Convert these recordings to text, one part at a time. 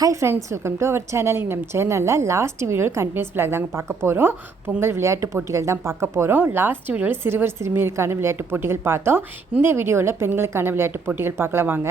Hi friends welcome to our channel நம்ம சேனலில் last வீடியோவில் கண்டினியூஸ் விளாக் தாங்க பார்க்க போகிறோம் பொங்கல் விளையாட்டு போட்டிகள் தான் பார்க்க போகிறோம் லாஸ்ட் வீடியோவில் சிறுவர் சிறுமியருக்கான விளையாட்டு போட்டிகள் பார்த்தோம். இந்த வீடியோவில் பெண்களுக்கான விளையாட்டு போட்டிகள் பார்க்கலாம் வாங்க.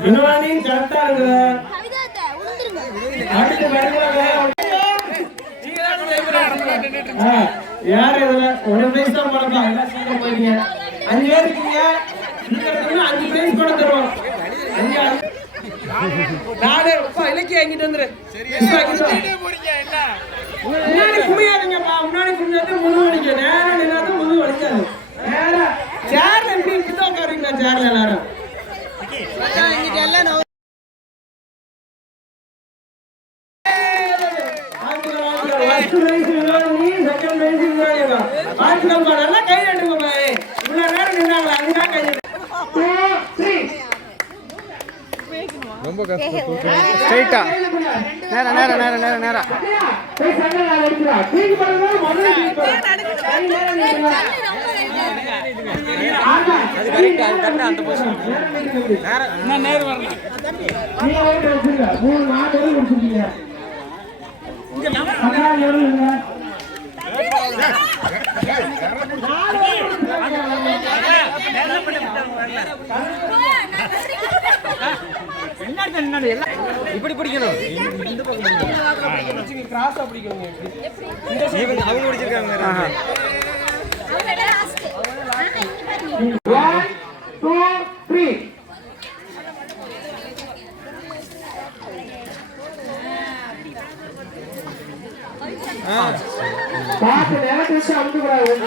குணவாணி கரெக்டா இருக்குது அடுத்து வருவாங்க ஆ, யார் இதுல ஒரு பிரைஸ் தான் போடலாம் எல்லாம் சீக்கிரம் போயிருங்க அஞ்சு பேர் இருக்கீங்க இந்த இடத்துல அஞ்சு பிரைஸ் கூட தருவோம் அஞ்சு ஆறு. நாலு அப்பா இலக்கிய வாங்கிட்டு வந்துரு. முன்னாடி குமியாதீங்கப்பா. முன்னாடி குமியாத முழு வலிக்க. நேரம் நின்னாத முழு வலிக்காது. நேரா. சேர்ல எப்படி இப்படிதான் உட்காருங்க சேர்ல எல்லாரும். ரொம்ப கஷ்டம் ஸ்ட்ரைட்டா நேர நேர நேர நேர நேர அது கரெக்ட் அது கரெக்ட் அந்த பொசிஷன் நேர என்ன நேர வரணும் மூணு நாலு பேர் முடிச்சிருக்கீங்க எவ்வளவு இப்படி பிடிக்கணும். கிராஸா பிடிக்கணும். இவங்க அவங்க பிடிச்சிருக்காங்க ஒன் டூ த்ரீ பாத்து நேரத்தை வச்சு அடுத்து பாருங்க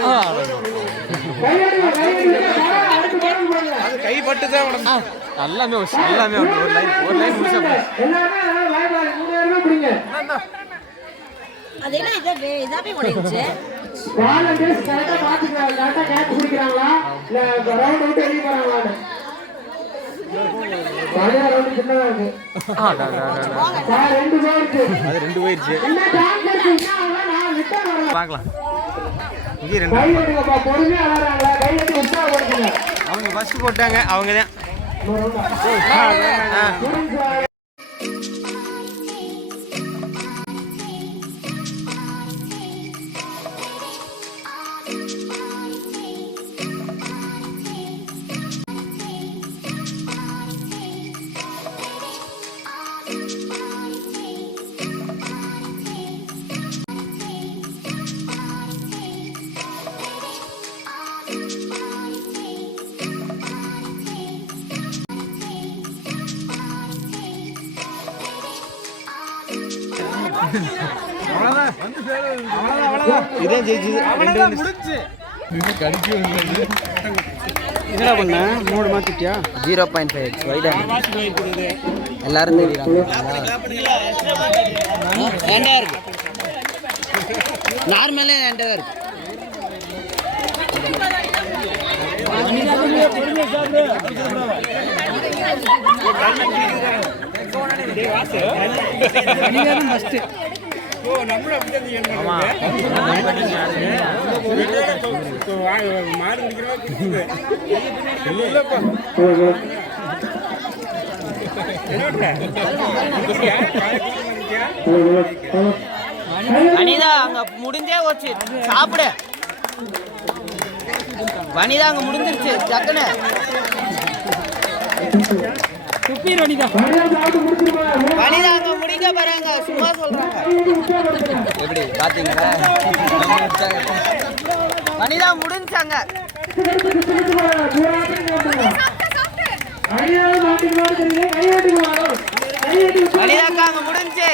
அது தான் எல்லாமே ஒரு- எல்லாமே ஒரு லைன் ஒரு லைன் முடிச்சா. எல்லாமே அதனால பயப்படாது மூணு பேருமே பிடிங்க அது என்ன இதை இதா போய் உடையுச்சு? வாலண்டியர்ஸ் கரெக்டா பாத்துக்கிறாங்க கரெக்டா கேட்ச் பிடிக்கிறாங்களா இல்ல ரவுண்ட் விட்டு வெளியே போறாங்களான்னு ரெண்டு. இங்கே அவங்க ஃபர்ஸ்ட் போட்டாங்க அவங்க தான் Rồi. இதான் ஜெயிச்சுது என்னடா பண்ண மூணு மாத்திட்டியா ஜீரோ பாயிண்ட் ஃபைவ். எக்ஸ் வைடா எல்லாரும் தெரியுறாங்க. இருக்கு நார்மலே இருக்கு வனிதா அங்க முடிஞ்சே போச்சு. சாப்பிடு. வனிதா அங்க முடிஞ்சிருச்சு. டக்குன்னு. சாப்பிட்டு முடிச்சிருமா வனிதாங்க முடிக்க போறாங்க. சும்மா சொல்றாங்க. எப்படி பாத்தீங்களா வனிதா முடிஞ்சாங்க. வனிதாக்கா அங்க முடிஞ்சு.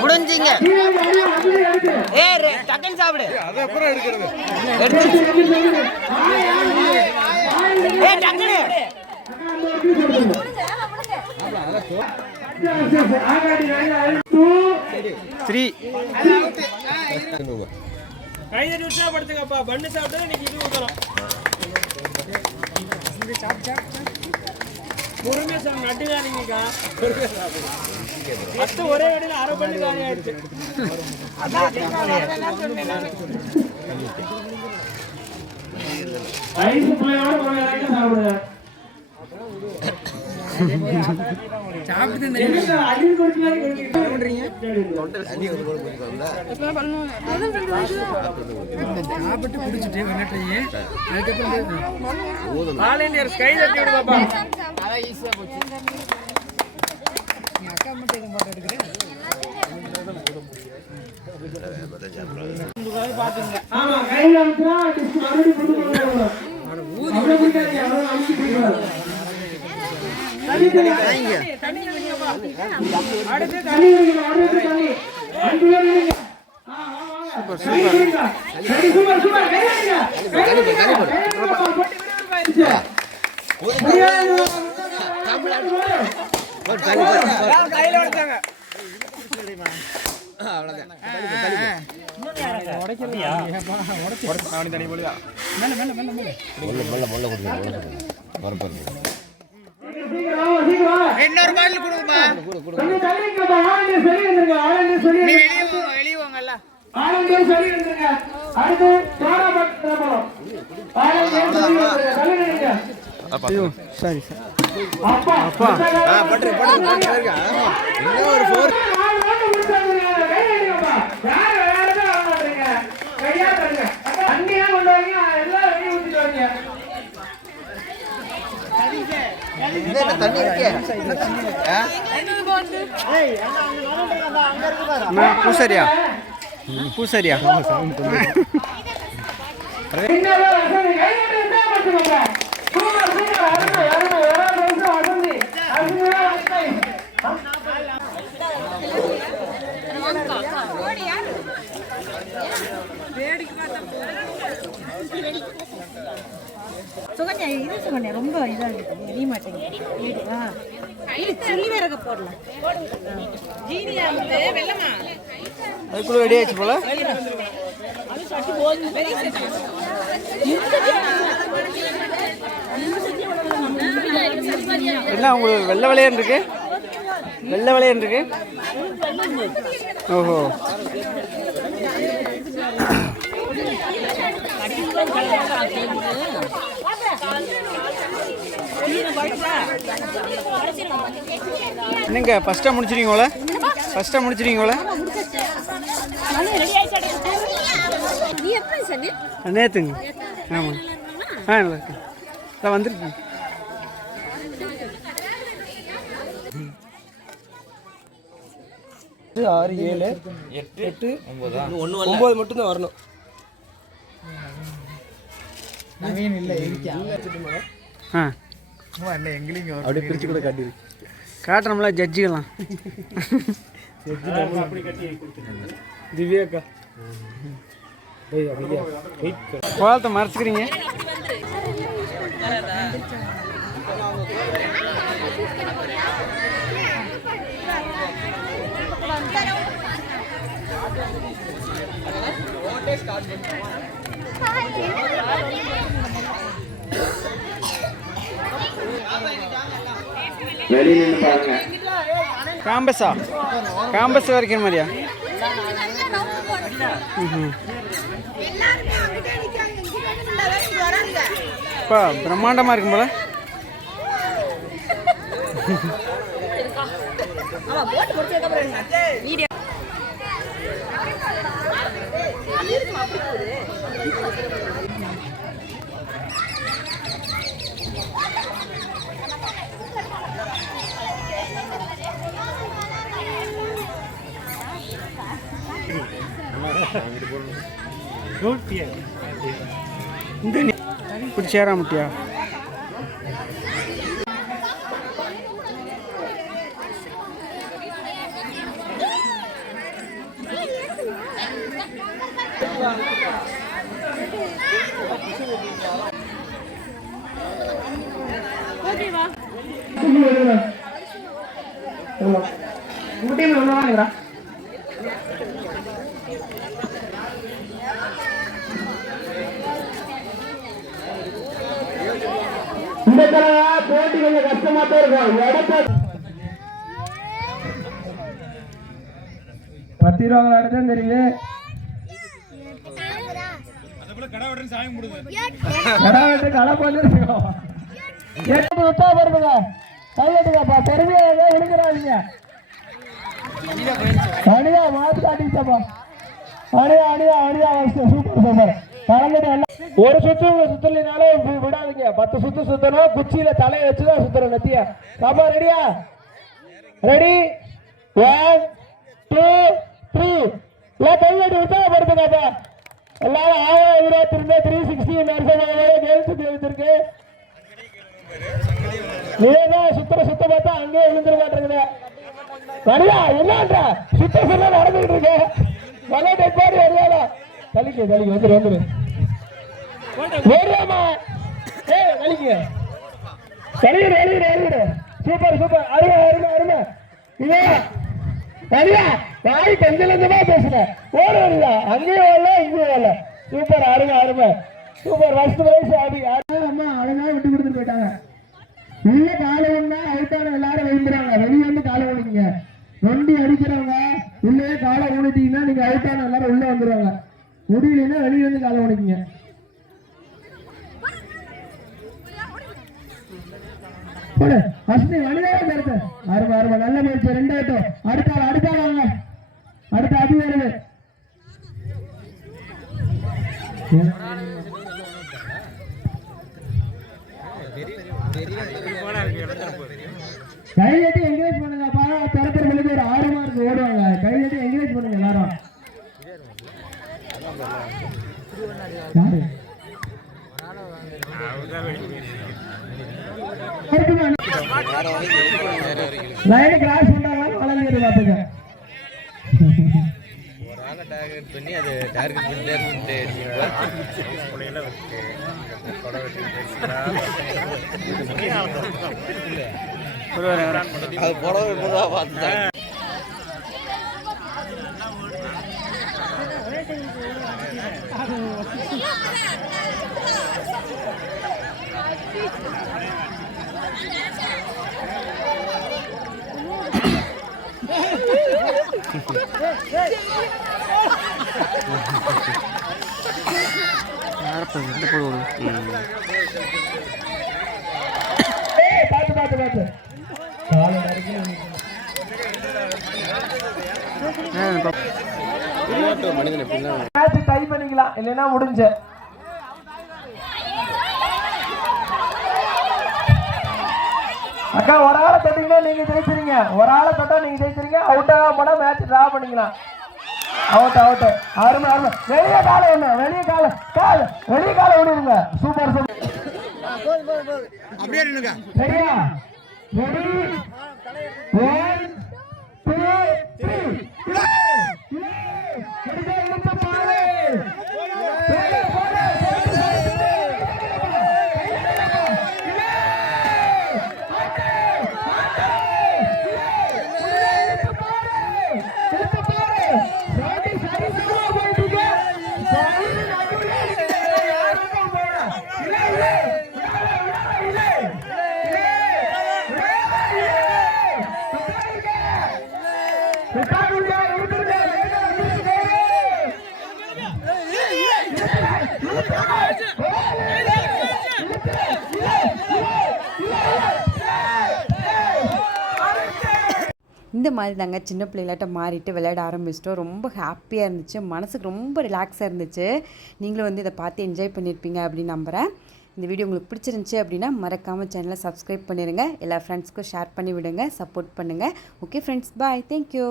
முடிஞ்சிங்க. ஏ டக்குன்னு சாப்பிடு. எடுத்து. ஏ டக்குன்னு த்ரீ கைதறி உற்சாகப்படுத்துங்கப்பா பண்ணு சாப்பிட்டு இன்னைக்கு இது ஊத்தலாம் பொறுமையா சாப்பிட்டு ஒரே அரை பண்ணி காலி ஆயிடுச்சு. ஐஸ் பிள்ளையோட சாப்பிடுங்க. சாப்பிட்டு அடியில் குடிச்சு ஆல் தட்டி விடு பாப்பா ஆமா கையில அமுத்துனா மறுபடியும் அவ்வளவு பிடிக்காதீங்க, அவ்வளவு அமுத்தி பிடிக்காது. Super, super. கை வைங்க. கை வைங்க. கை வைங்க. போட்டி விறுவிறுப்பு ஆயிடுச்சு. முடியாது. சீக்கிரம் வாங்க, சீக்கிரம் வாங்க. இன்னொரு பாட்டில் கொடுக்குமா வெளியே சார் அப்பா, அப்பா. பட்டு பட்டு ஒரு ஃபோர் கையா கொண்டு வரீங்க, எல்லாம் வெளிய ஊத்திட்டு வரீங்க. தண்ணி இருக்கே பூசரியா பூசரியா பின்னால வசந்தி, கை தட்டி உற்சாகப்படுத்துங்க. சூப்பர், சூப்பர், அருமை, அருமை. ஏழாவது வயசு வசந்தி. அருமையா வசந்தி. சுகன்யா இது சுகன்யா ரொம்ப இதா இருக்கு எரிய மாட்டேங்குது ஆ. இது சில்லி விறகு போடலாம். ஜீனியா வந்து வெள்ளமா அதுக்குள்ள ரெடி ஆயிடுச்சு போல? என்ன உங்களுக்கு வெள்ளை விளையாண்டு இருக்கு? வெள்ளை விளையாண்டு இருக்கு? ஓஹோ. என்னங்க ஃபஸ்ட்டாக முடிச்சிருக்கீங்களா? ஃபஸ்ட்டாக முடிச்சிருக்கீங்களா? நீ நேற்றுங்க ஆமாங்க ஆ நல்லா இருக்கு நான் வந்துருக்கேன். ஆறு ஏழு எட்டு எட்டு ஒன்று ஒன்பது மட்டும்தான் வரணும். ஆ. அப்படியே பிரித்து கூட காட்டிடு காட்டுறோம்ல ஜட்ஜிக்கலாம் திவ்யாக்கா. கோலத்தை மறைச்சிக்கிறீங்க. வெளியே நின்று பாருங்க. காம்பஸா? காம்பஸ் வரைக்கும் மாதிரியா இப்போ பிரம்மாண்டமாக இருக்கும் போல. இந்த நீ இப்படி சேரா முட்டியா முட்டையில் எவ்வளோ இந்த தடவை போட்டி கொஞ்சம் கஷ்டமா தான் இருக்கும் எடப்பாடி பத்து ரூபா விளையாடுதான் தெரியுது கடை வெட்டு களை பண்ணிருக்கோம் எட்டு விட்டா பாருங்க கையெட்டுங்கப்பா பெருமையா எடுக்கிறாதீங்க அணியா மாத்தி காட்டிச்சப்பா அணியா அணியா அணியா சூப்பர் சூப்பர் ஒரு சுத்து சுத்தலினாலே விடாதீங்க. பத்து சுத்து சுத்தணும் குச்சியில தலையை வச்சுதான் சுத்துறோம் நத்தியா. பாப்பா ரெடியா ரெடி ஒன் டூ த்ரீ எல்லாம் கையெட்டு உற்சாகப்படுத்துங்கப்பா எல்லாரும் ஆயிரம் இருபத்தி ரெண்டு த்ரீ சிக்ஸ்டி கேள்வி வச்சிருக்கு நீதான் சுத்துற சுத்த பார்த்தா அங்கேயே விழுந்துட மாட்டேங்குது. வரியா என்னன்ற? சுத்த சுத்த நடந்துட்டு இருக்கு. வலை டெப்பாடி வருவாடா தலிக்கு தலிக்கு வந்துரு வந்துரு. ஓடுறாமா ஏ தலிக்கு வெளியிடு வெளியிடு வெளியிடு சூப்பர் சூப்பர். அருமை அருமை அருமை. இதே வரியா வாய் கொஞ்சம் கொஞ்சமா பேசுறேன். ஓடு வரல அங்கேயும் வரல இங்கேயும் வரல சூப்பர் அருமை அருமை. சூப்பர் ஃபர்ஸ்ட் பிரைஸ் ஆபி அம்மா அழகாக விட்டு கொடுத்துட்டு போயிட்டாங்க. உள்ள காலை ஒண்ணா அவுட்டான எல்லாரும் வைக்கிறாங்க. வெளியே வந்து காலை ஒண்ணுங்க நொண்டி அடிக்கிறவங்க உள்ளே காலை ஊனிட்டீங்கன்னா நீங்க அவுட்டான எல்லாரும் உள்ள வந்துருவாங்க. முடியலன்னா வெளியே வந்து காலை ஓடிக்கிங்க போடு. அஸ்னி வலிதாக கருத்து அருமை அருமை. நல்ல முயற்சி ரெண்டாயிட்டம் அடுத்த அடுத்த ஆள் வாங்க. அடுத்த அடி வருது கையெட்டி என்கரேஜ் பண்ணுங்க பாரா தரப்பர்களுக்கு ஒரு ஆறு மார்க் ஓடுவாங்க கையெட்டி என்கரேஜ் பண்ணுங்க எல்லாரும் யாரு? இருக்குமா? லைனை கிராஸ் பண்ணாங்க வளர்ந்து பார்த்துங்க. பண்ணி அது டார்கெட் பண்ணிட்டே இருந்துட்டு அது புடவை இப்பதான் பார்த்தேன் யாரப்பா இந்த போடு ஏய், பார்த்து பார்த்து பார்த்து காலை நறுக்கி மனிதன் எப்படின்னா மேட்ச் டை பண்ணிக்கலாம். இல்லைன்னா முடிஞ்ச அக்கா ஒரு ஆளை தொட்டீங்கன்னா நீங்க ஜெயிச்சிருங்க. ஒரு ஆளை தொட்டா நீங்க ஜெயிச்சிருங்க. அவுட் ஆக போனா மேட்ச் டிரா பண்ணிக்கலாம். அவுட் அவுட் அருமை அருமை. வெளிய கால என்ன? வெளிய கால கால். வெளிய கால விடுங்க சூப்பர் சூப்பர் அப்படியே நில்லுங்க. சரியா? ரெடி 1 2 3 இந்த மாதிரி தாங்க சின்ன பிள்ளைகளாட்ட மாறிட்டு விளையாட ஆரம்பிச்சிட்டோம். ரொம்ப ஹாப்பியாக இருந்துச்சு. மனசுக்கு ரொம்ப ரிலாக்ஸாக இருந்துச்சு. நீங்களும் வந்து இதை பார்த்து என்ஜாய் பண்ணியிருப்பீங்க அப்படின்னு நம்புகிறேன் இந்த வீடியோ உங்களுக்கு பிடிச்சிருந்துச்சி அப்படின்னா மறக்காமல் சேனலை சப்ஸ்கிரைப் பண்ணிடுங்க எல்லா ஃப்ரெண்ட்ஸ்க்கும் ஷேர் பண்ணி விடுங்க சப்போர்ட் பண்ணுங்கள் ஓகே ஃப்ரெண்ட்ஸ் பாய் தேங்க்யூ